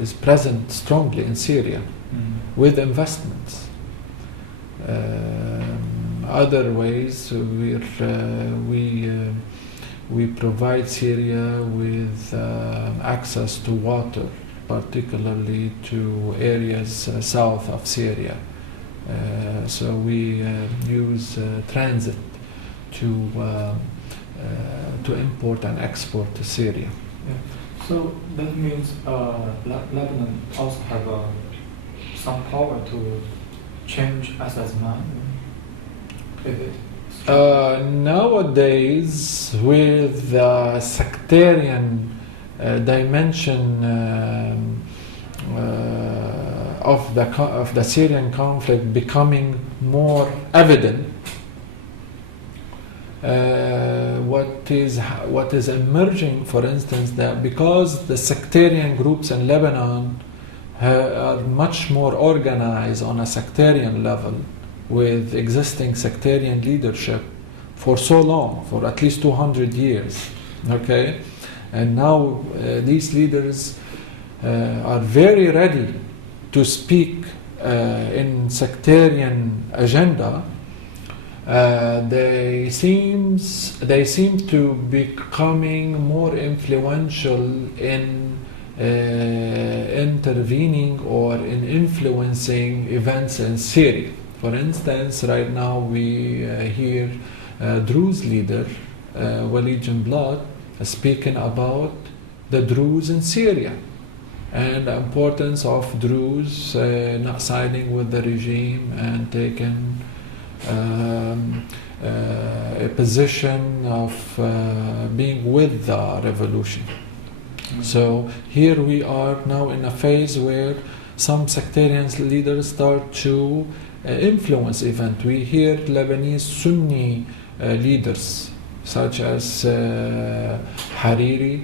is present strongly in Syria with investments. Other ways, we provide Syria with access to water, particularly to areas south of Syria. So we use transit to import and export to Syria. Yeah. So that means Lebanon also have some power to change assessment. Is it? Nowadays, with the sectarian dimension of the Syrian conflict becoming more evident, what is emerging, for instance, that because the sectarian groups in Lebanon are much more organized on a sectarian level, with existing sectarian leadership for so long, for at least 200 years, okay? And now these leaders are very ready to speak in sectarian agenda. They seem to be becoming more influential in intervening or in influencing events in Syria. For instance, right now we hear Druze leader Walid Jumblat speaking about the Druze in Syria and the importance of Druze not siding with the regime and taking a position of being with the revolution. So here we are now in a phase where some sectarian leaders start to influence event. We hear Lebanese Sunni leaders such as Hariri,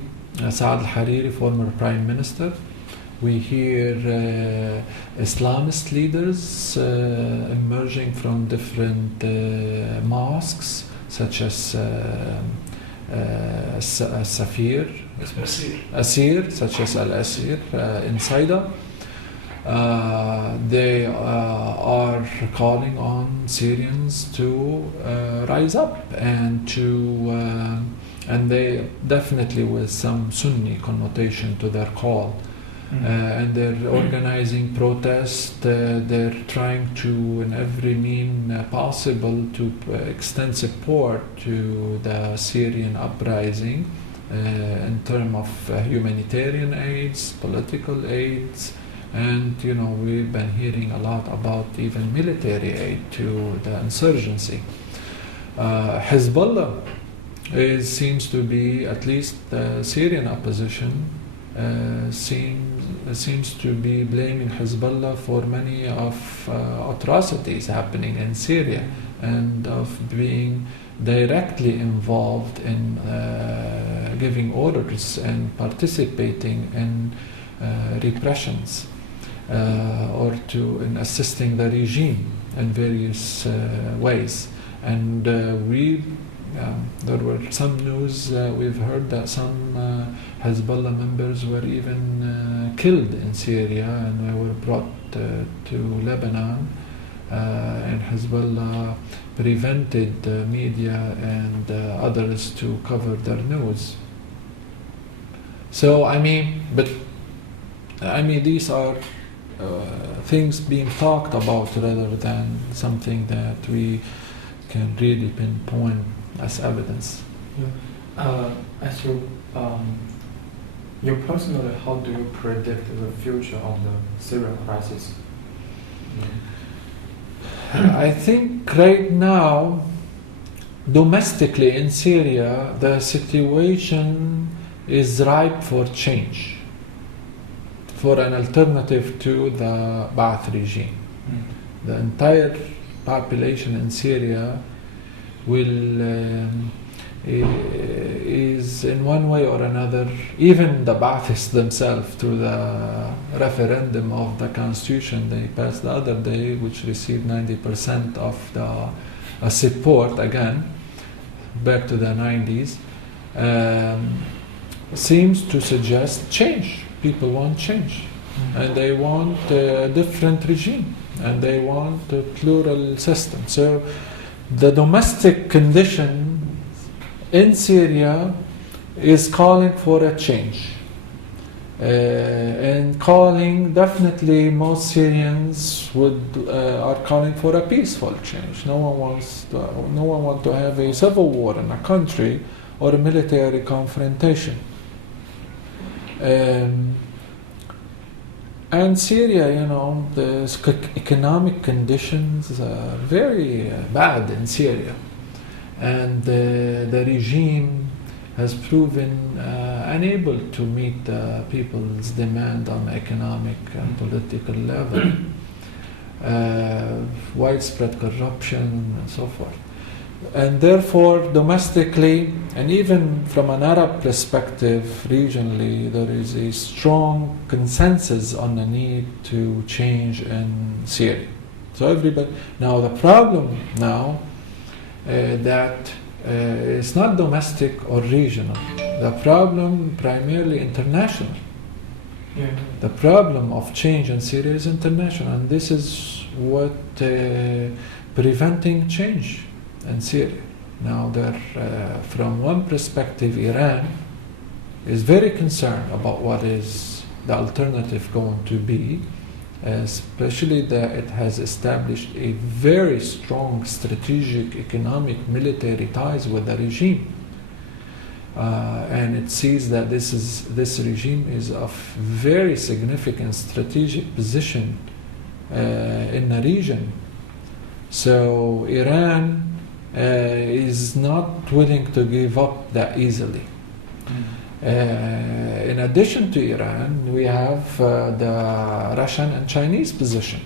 Saad al-Hariri, former prime minister. We hear Islamist leaders emerging from different mosques such as Safir, Asir, such as Al-Asir in Saida. They are calling on Syrians to rise up and they definitely with some Sunni connotation to their call. And they're organizing protests. They're trying to, in every means possible, to extend support to the Syrian uprising in terms of humanitarian aids, political aids. And we've been hearing a lot about even military aid to the insurgency. Hezbollah seems to be, at least the Syrian opposition, seems to be blaming Hezbollah for many of atrocities happening in Syria and of being directly involved in giving orders and participating in repressions. Or in assisting the regime in various ways. And there were some news we've heard that some Hezbollah members were even killed in Syria and they were brought to Lebanon, and Hezbollah prevented the media and others to cover their news. So these are things being talked about rather than something that we can really pinpoint as evidence. Yeah. As you personally, how do you predict the future of the Syrian crisis? I think right now, domestically in Syria, the situation is ripe for change, for an alternative to the Ba'ath regime. The entire population in Syria is in one way or another, even the Ba'athists themselves, through the referendum of the constitution they passed the other day, which received 90% of the support, again, back to the 90s, seems to suggest change. People want change. and they want a different regime, and they want a plural system. So the domestic condition in Syria is calling for a change. And calling, definitely most Syrians are calling for a peaceful change. No one wants to have a civil war in a country or a military confrontation. And Syria, the economic conditions are very bad in Syria, and the regime has proven unable to meet people's demand on economic and political level. Widespread corruption and so forth. And therefore, domestically, and even from an Arab perspective, regionally, there is a strong consensus on the need to change in Syria. So everybody, now the problem now that it's not domestic or regional. The problem primarily international. Yeah. The problem of change in Syria is international, and this is what preventing change in Syria. Now, from one perspective, Iran is very concerned about what is the alternative going to be, especially that it has established a very strong strategic, economic, military ties with the regime. And it sees that this regime is of very significant strategic position in the region. So Iran is not willing to give up that easily. In addition to Iran, we have the Russian and Chinese position.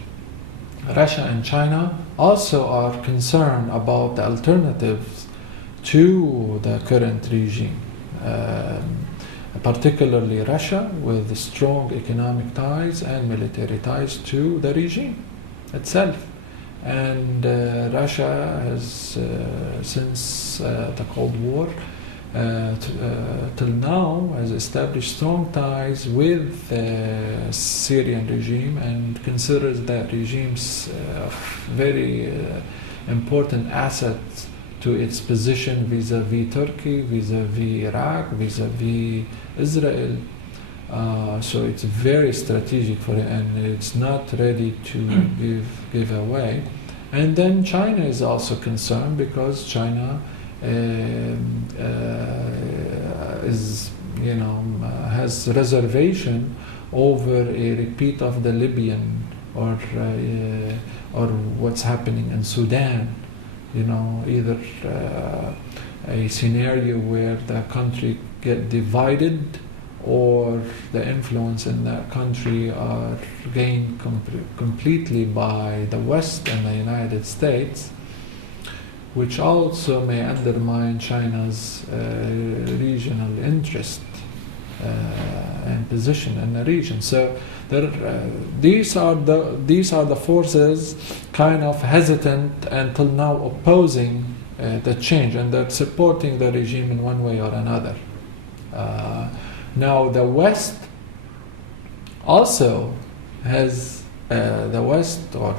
Russia and China also are concerned about the alternatives to the current regime, particularly Russia with strong economic ties and military ties to the regime itself. And Russia has, since the Cold War, till now, has established strong ties with the Syrian regime and considers that regime's very important asset to its position vis-à-vis Turkey, vis-à-vis Iraq, vis-à-vis Israel. So it's very strategic for it, and it's not ready to give away. And then China is also concerned because China is, has reservation over a repeat of the Libyan or what's happening in Sudan. Either a scenario where the country get divided, or the influence in that country are gained completely by the West and the United States, which also may undermine China's regional interest and position in the region. So these are the forces kind of hesitant until now opposing the change, and they're supporting the regime in one way or another. Now the West also has the West or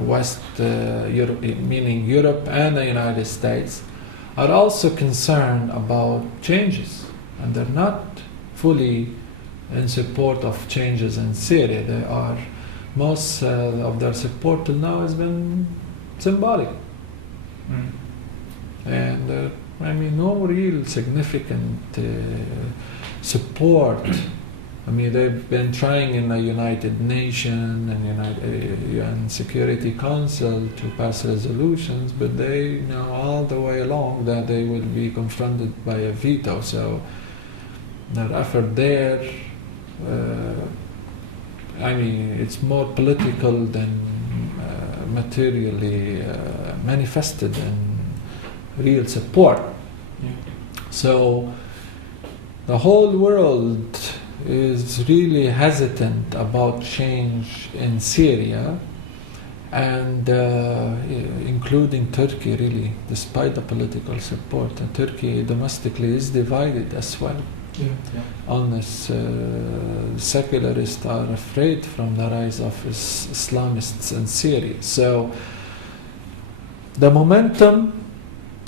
West Europe, meaning Europe and the United States, are also concerned about changes, and they're not fully in support of changes in Syria. They are, most of their support till now has been symbolic, and no real significant support. They've been trying in the United Nations and UN Security Council to pass resolutions, but they know all the way along that they will be confronted by a veto. So their effort there, it's more political than materially manifested in real support. Yeah. So the whole world is really hesitant about change in Syria, and including Turkey, really, despite the political support. And Turkey domestically is divided as well. Unless secularists are afraid from the rise of Islamists in Syria. So the momentum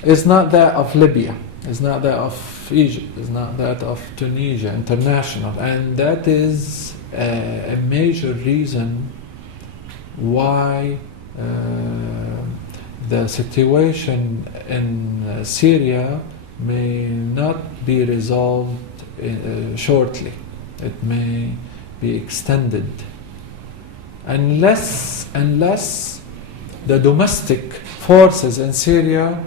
is not that of Libya, is not that of Egypt, is not that of Tunisia, international. And that is a major reason why the situation in Syria may not be resolved shortly. It may be extended unless the domestic forces in Syria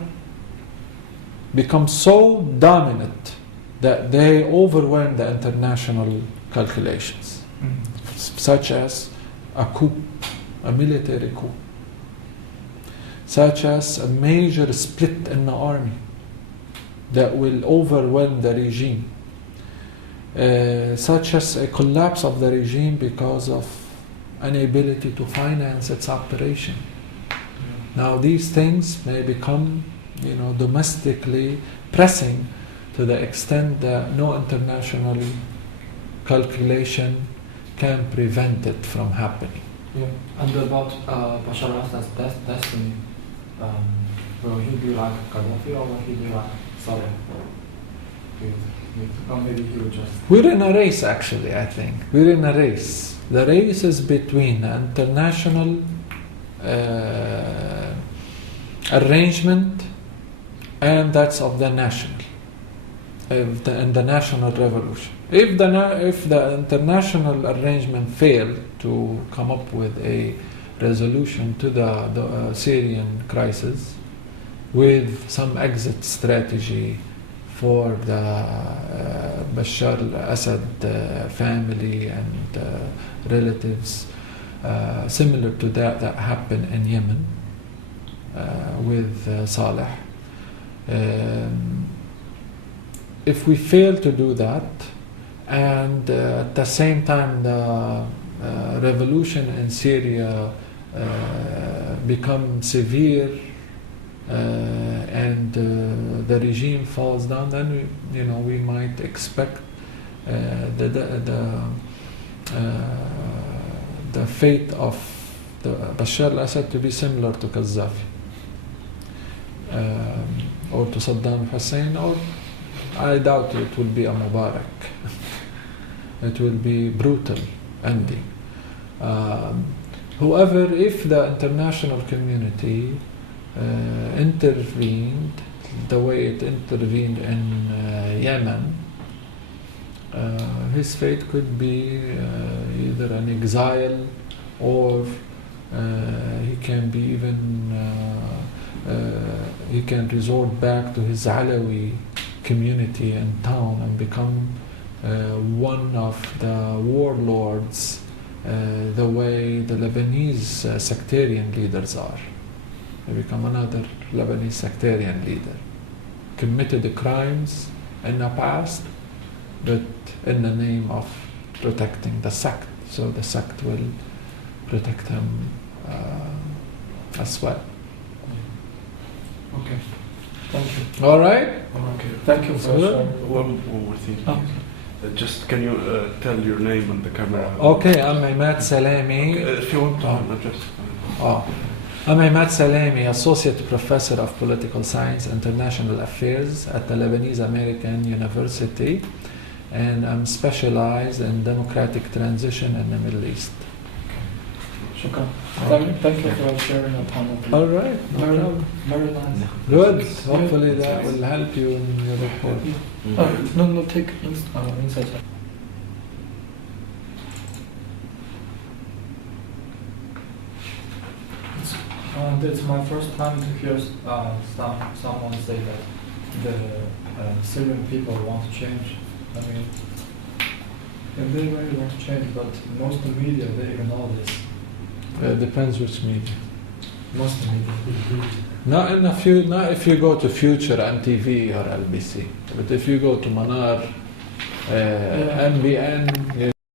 become so dominant that they overwhelm the international calculations, such as a coup, a military coup, such as a major split in the army that will overwhelm the regime, such as a collapse of the regime because of inability to finance its operation. Now these things may become, domestically pressing to the extent that no international calculation can prevent it from happening. Yeah. And about Bashar al-Assad's destiny, will he be like Gaddafi or will he be like Saleh? Or maybe he will just... We're in a race, actually, I think. We're in a race. The race is between the international arrangement and that's of the national, and the national revolution. If the international arrangement failed to come up with a resolution to the Syrian crisis with some exit strategy for the Bashar al-Assad family and relatives, similar to that happened in Yemen with Saleh. If we fail to do that, and at the same time the revolution in Syria becomes severe and the regime falls down, then we might expect the fate of the Bashar al-Assad to be similar to Gaddafi or to Saddam Hussein, or I doubt it will be a Mubarak. It will be brutal ending. However, if the international community intervened the way it intervened in Yemen, his fate could be either an exile or he can be even he can resort back to his Alawi community and town and become one of the warlords, the way the Lebanese sectarian leaders are. They become another Lebanese sectarian leader, committed crimes in the past, but in the name of protecting the sect. So the sect will protect him as well. Okay. Thank you. All right. Okay. Thank you for sharing. One more thing. Just can you tell your name on the camera? Okay, I'm Imad Salamey. If you want to address. I'm Imad Salamey, Associate Professor of Political Science, International Affairs at the Lebanese American University, and I'm specialized in democratic transition in the Middle East. Shukran. Thank you for sharing your time. All right. Very nice. Good. Hopefully that will help you in your report. No, take insight. It's my first time to hear someone say that the Syrian people want to change. I mean, they really want to change, but most of the media, they ignore this. Depends which media. Most of the media. Not if you go to Future and TV or LBC, but if you go to Manar, MBN,